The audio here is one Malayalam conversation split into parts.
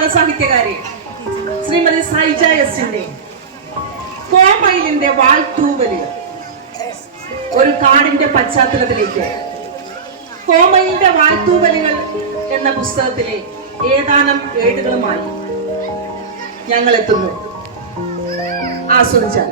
ബാലസാഹിത്യകാരി ശ്രീമതി സൈജ എസിന്റെ കോമയിലിന്റെ വാൾത്തൂവലുകൾ ഒരു കാടിന്റെ പശ്ചാത്തലത്തിലേക്ക് കോമയിലിന്റെ വാൾത്തൂവലുകൾ എന്ന പുസ്തകത്തിലെ ഏതാനും ഏടുകളുമായി ഞങ്ങൾ എത്തുന്നു. ആസ്വദിച്ചാൽ.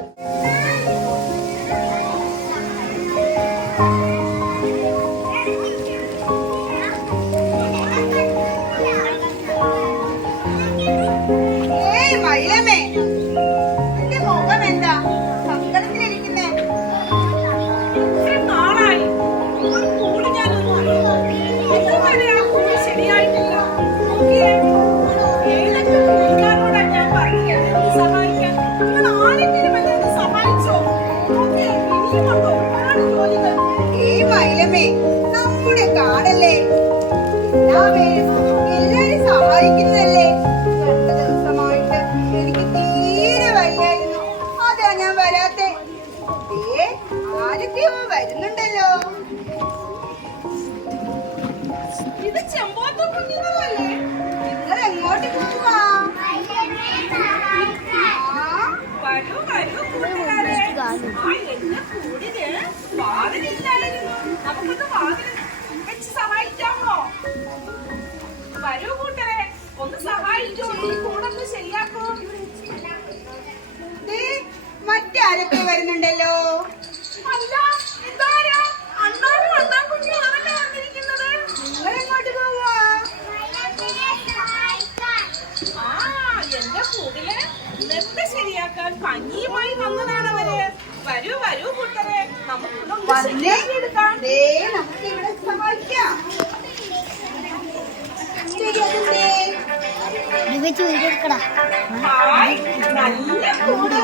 നമ്മുടെ കാടല്ലേ, എല്ലാരും സഹായിക്കുന്നല്ലേ. 2 ദിവസമായിട്ട് എനിക്ക് തീരെ വയ്യായിരുന്നു, അതാ ഞാൻ വരാത്തെ. ആരൊക്കെയോ വരുന്നുണ്ടല്ലോ. ഇത് ചെമ്പോത്ത കുഞ്ഞുങ്ങളല്ലേ? നിങ്ങൾ എങ്ങോട്ട് പോവാ? വരൂ വരൂ കൂട്ടുകാരെ. വാതിലില്ലായിരുന്നു, നമുക്കൊന്ന് വാതിൽ വെച്ച് സഹായിക്കാമോ? വരൂ കൂട്ടരെ, ഒന്ന് സഹായിച്ചോ, ഈ കൂടൊന്ന് ശരിയാക്കൂ. മറ്റാരൊക്കെ വരുന്നുണ്ടല്ലോ. അല്ല, ഇതാരാ? അണ്ണാനും അണ്ണാൻ കുഞ്ഞുമാണല്ലോ വന്നിരിക്കുന്നത്. നിങ്ങൾ എങ്ങോട്ട് പോവാ? എന്റെ കൂടില് നെത്ത് ശരിയാക്കാൻ പഞ്ഞിയുമായി വന്നതാണ് അവര്. വരൂ വരൂ കൂട്ടരെ, നമുക്ക് ഇവിടെ സഹായിക്കാം. ഹായ്, നല്ല കൂട്.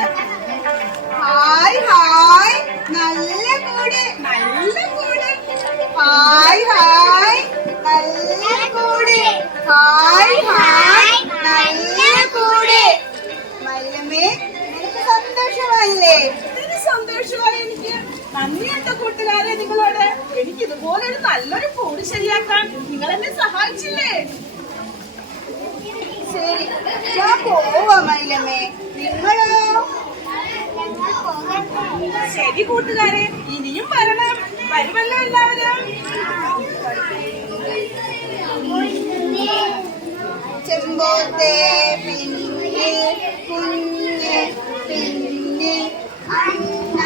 ഹായ് ഹായ്, നല്ല കൂട്. നല്ല കൂട്. ഹായ് ഹായ്, നല്ല കൂട്. ഹായ് ഹായ്, നല്ല കൂട്. മല്ലമ്മേ, നിനക്ക് സന്തോഷമായില്ലേ? സന്തോഷമായി. എനിക്ക് നന്ദിയുണ്ട് കൂട്ടുകാരെ നിങ്ങളോട്. എനിക്ക് ഇതുപോലെ ഒരു നല്ലൊരു കൂട് ശരിയാക്കാൻ നിങ്ങൾ എന്നെ സഹായിച്ചില്ലേ? ശരി, ഞാൻ പോവാ മൈലമ്മേ. നിങ്ങളോ? ശരി കൂട്ടുകാരെ, ഇനിയും വരണം. വരുമല്ലോ എല്ലാവരും. ചെമ്പോത്തെ പിന്നെ കുഞ്ഞ് പിന്നെ അണ്ണ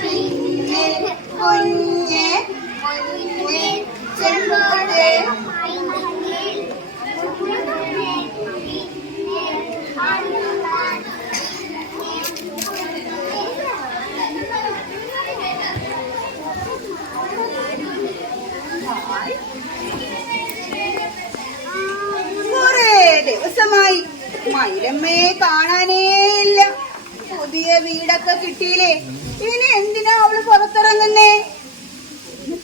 പിന്നെ കുഞ്ഞ് കുഞ്ഞ് ചെമ്പോത്തെ ദിവസമായി മൈലമ്മയെ കാണാനേ ഇല്ല. പുതിയ വീടൊക്കെ കിട്ടിയില്ലേ, ഇനി എന്തിനാ അവള് പുറത്തിറങ്ങുന്നേ?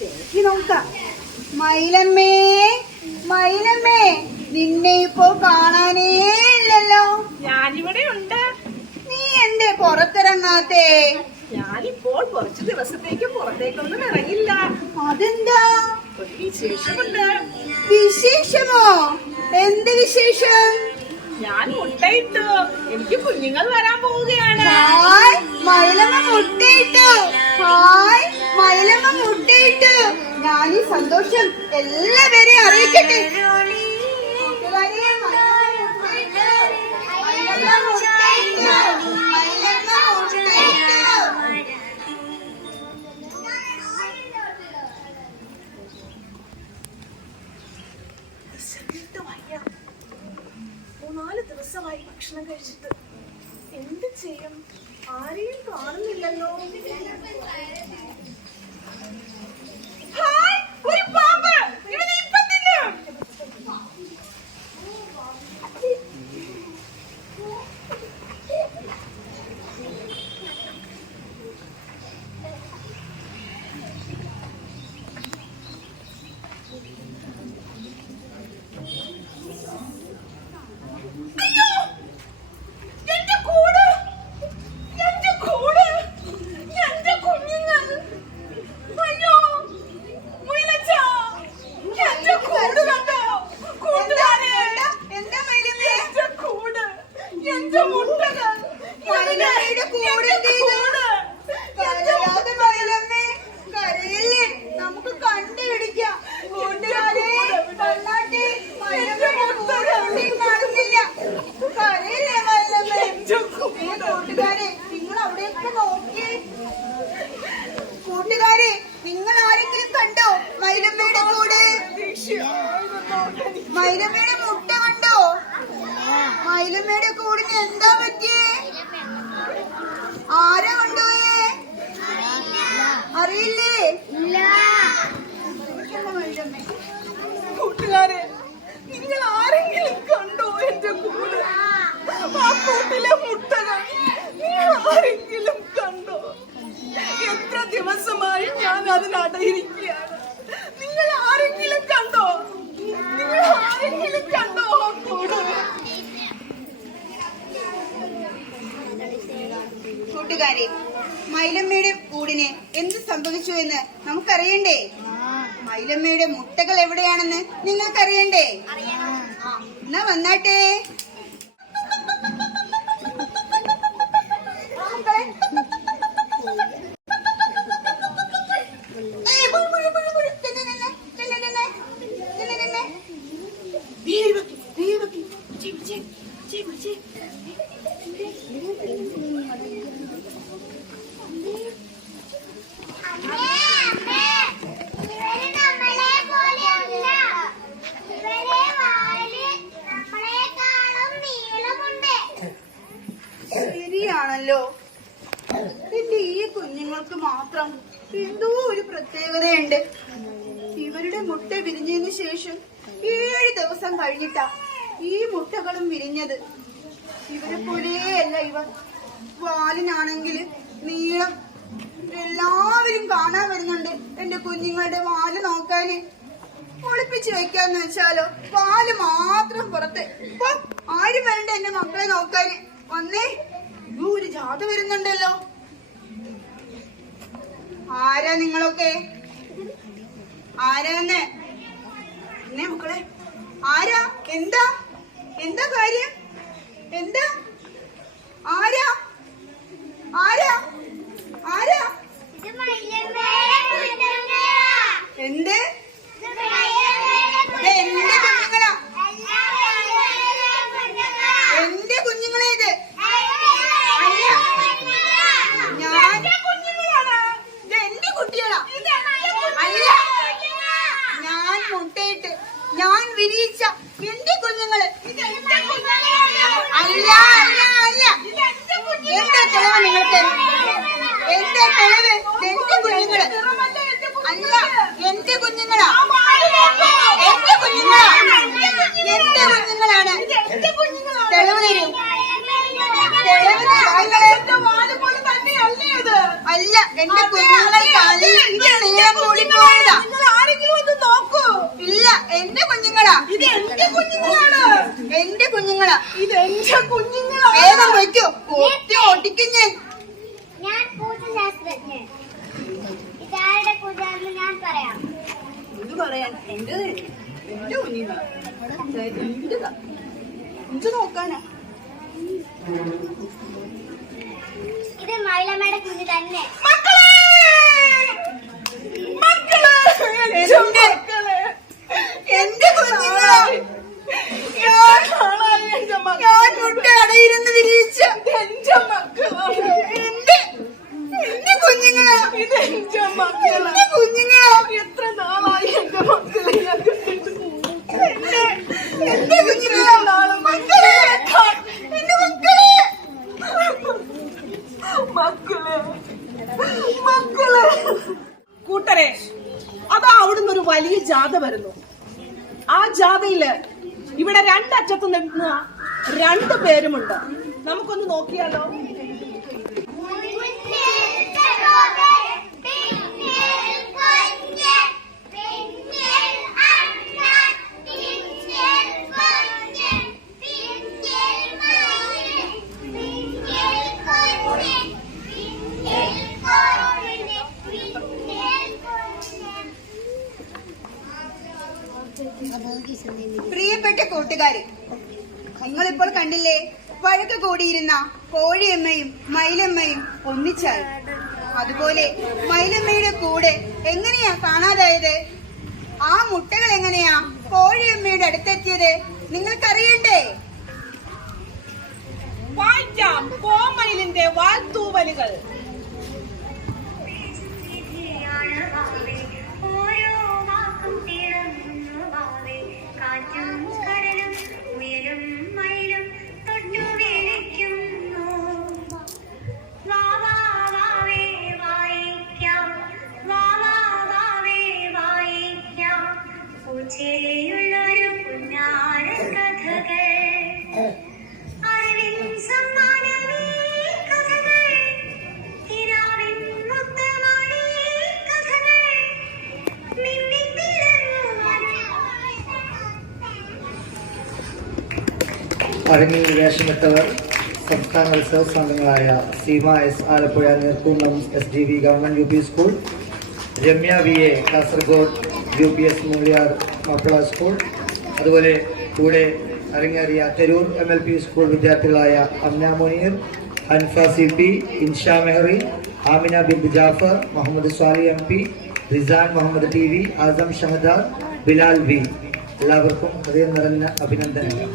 തിരക്കി നോക്കാം. മൈലമ്മേ, മൈലമ്മേ, നിന്നെ ഇപ്പോ കാണാനേ ഇല്ലല്ലോ. ഞാനിവിടെ ഉണ്ട്. നീ എന്തേ പുറത്തിറങ്ങാത്തേ? ഞാനിപ്പോൾ കുറച്ചു ദിവസത്തേക്ക് പുറത്തേക്കൊന്നും ഇറങ്ങില്ല. അതെന്താ? ഒരു വിശേഷമുണ്ട്. വിശേഷമോ? എന്ത് വിശേഷം? ഞാൻ മുട്ടയിട്ടു. എനിക്ക് കുഞ്ഞുങ്ങൾ വരാൻ പോവുകയാണ്. ഹായ്, മൈലമ്മ മുട്ടയിട്ടു. ഹായ്, മൈലമ്മ മുട്ടയിട്ടു. ഞാൻ ഈ സന്തോഷം എല്ലാവരെയും അറിയിക്കട്ടെ. ദിവസമായി ഭക്ഷണം കഴിച്ചിട്ട് എന്ത് ചെയ്യും? ആരെയും കാണുന്നില്ലല്ലോ. മയിലമ്മയുടെ കൂടിന് എന്താ പറ്റിയേ? ആരാ കൊണ്ടുപോയേ? അറിയില്ലേ? കൂട്ടുകാരെ, നിങ്ങൾ ആരെങ്കിലും കണ്ടോ എന്റെ കൂട്? ആ കൂട്ടിലെ മുട്ടകൾ നിങ്ങൾ ആരെങ്കിലും കണ്ടോ? എത്ര ദിവസമായി ഞാൻ അതിനടയിരിക്കുകയാണ്. നിങ്ങൾ ആരെങ്കിലും കണ്ടോ? നിങ്ങൾ ആരെങ്കിലും കണ്ടോ ആ കൂട്? കൂട്ടുകാരെ, മയിലമ്മയുടെ കൂടിന് എന്ത് സംഭവിച്ചു എന്ന് നമുക്കറിയണ്ടേ? മയിലമ്മയുടെ മുട്ടകൾ എവിടെയാണെന്ന് നിങ്ങൾക്കറിയണ്ടേ? എന്നാ വന്നാട്ടെ. ശരിയാണല്ലോ, എന്റെ ഈ കുഞ്ഞുങ്ങൾക്ക് മാത്രം എന്തോ ഒരു പ്രത്യേകതയുണ്ട്. ഇവരുടെ മുട്ട വിരിഞ്ഞതിന് ശേഷം 7 ദിവസം കഴിഞ്ഞിട്ടാ ഈ മുട്ടകളും വിരിഞ്ഞത്. ഇവരെ പോലെയല്ല ഇവർ. വാലിനാണെങ്കിൽ നീളം. എല്ലാവരും കാണാൻ വരുന്നുണ്ട് എന്റെ കുഞ്ഞുങ്ങളുടെ വാല് നോക്കാന്. ഒളിപ്പിച്ച് വെക്കാന്ന് വെച്ചാലോ, വാല് മാത്രം പുറത്ത്. ഇപ്പൊ ആരും വരണ്ട എന്റെ മക്കളെ നോക്കാന്. വന്നേ, ഒരു ജാഥ വരുന്നുണ്ടല്ലോ. ആരാ നിങ്ങളൊക്കെ? ആരാന്ന് എന്നെ മക്കളെ? ആരാ? എന്താ എന്താ കാര്യം? എന്താ? ആരാ? ആരാ? ആരാ? എന്ത്? എന്റെ കുഞ്ഞുങ്ങളാ. എന്റെ കുഞ്ഞുങ്ങളെ ഇത്. അല്ല, ഞാൻ കുഞ്ഞുങ്ങളാണ്. ഇത് എന്റെ കുട്ടികളാ. അല്ല, ഞാൻ മുട്ടയിട്ട് ഞാൻ വിരിയിച്ച എന്റെ കുഞ്ഞുങ്ങള്. അല്ല അല്ല അല്ല, എന്താ തെളിവ് നിങ്ങൾക്ക്? എന്താ തെളിവ്? എന്റെ കുഞ്ഞുങ്ങള്. അല്ല, എന്റെ കുഞ്ഞുങ്ങളാ. എന്റെ കുഞ്ഞുങ്ങളാ. എന്റെ കുഞ്ഞുങ്ങളാണ്. തെളിവ് തരൂ. തെളിവ് അല്ല, എന്റെ കുഞ്ഞുങ്ങൾ നീളം കൂടിപ്പോയതാ. നോക്കൂ. ഇല്ല, എന്റെ കുഞ്ഞുങ്ങളാ. ഇത് എന്റെ കുഞ്ഞുങ്ങളാണ്. എന്റെ കുഞ്ഞുങ്ങളാ. ഇത് എന്റെ കുഞ്ഞുങ്ങളാ. വേഗം വയ്ക്കോ, ഓട്ടിക്കും ഞാൻ. ഞാൻ പൂജശാസ്ത്രജ്ഞൻ. ഇതാരുടെ പൂജാന്ന് ഞാൻ പറയാം. ഇത് പറയാൻ എന്റെ കുഞ്ഞുങ്ങളാ. എന്റെതാ. ഇത് നോക്കാനാ. ഇത് മൈലമ്മയുടെ കുഞ്ഞ് തന്നെ. എന്റെ കുഞ്ഞുങ്ങളാ. ഞാൻ മുട്ട അടയിരുന്ന് വിരിയിച്ച എന്റെ മക്കളാണ്. എന്റെ കുഞ്ഞുങ്ങളാ. ഇത് എന്റെ മക്കളാ. എന്റെ കുഞ്ഞുങ്ങളാ. എത്ര നാളായി എന്റെ മക്കളെ ഞാൻ കണ്ടിട്ട്. എന്റെ കുഞ്ഞുങ്ങളാ. മക്കളെ, എന്റെ മക്കളെ. മക്കളെ. കൂട്ടരെ, അതാ അവിടുന്ന് ഒരു വലിയ ജാഥ വരുന്നു. ആ ജാഥയില് ഇവിടെ രണ്ടറ്റത്ത് നിൽക്കുന്ന 2 പേരുമുണ്ട്. നമുക്കൊന്ന് നോക്കിയാലോ? പ്രിയപ്പെട്ട കൂട്ടുകാരെ, നിങ്ങളിപ്പോൾ കണ്ടില്ലേ വഴക്ക് കൂടിയിരുന്ന കോഴിയമ്മയും മയിലമ്മയും ഒന്നിച്ചായി. അതുപോലെ മയിലമ്മയുടെ കൂടെ എങ്ങനെയാ കാണാതായത്? ആ മുട്ടകൾ എങ്ങനെയാ കോഴിയമ്മയുടെ അടുത്തെത്തിയത്? നിങ്ങൾക്കറിയണ്ടേ? വായിക്കാം കോമയിലിന്റെ വാൽത്തൂവലുകൾ. കാറ്റും കടലും ഉയരും മയിലും തൊട്ടു ചെറിയുള്ളൊരു പുന്നാര കഥകൾ അറിവിൻ സമ്മാനമേ കഥകൾ തിരാവിൻ മുത്തമാണി കഥകൾ അടങ്ങി വേഷമിട്ടവർ സംസ്ഥാന റിസർവ് സംഘങ്ങളായ Seema S Alappuzha Neerkunnam SDV government UP school, Ramya VA Kasaragod UPS Muliyar Mappila school, അതുപോലെ കൂടെ അരങ്ങേറിയ തെരൂർ MLP സ്കൂൾ വിദ്യാർത്ഥികളായ Amna Munir, Hanfa CP, Insha മെഹറി, Amina Bindu Jafar, Muhammad Swali MP, Rizan Muhammad TV, Assam ഷഹദാർ, Bilal V. എല്ലാവർക്കും ഹൃദയം നിറഞ്ഞ അഭിനന്ദനങ്ങൾ.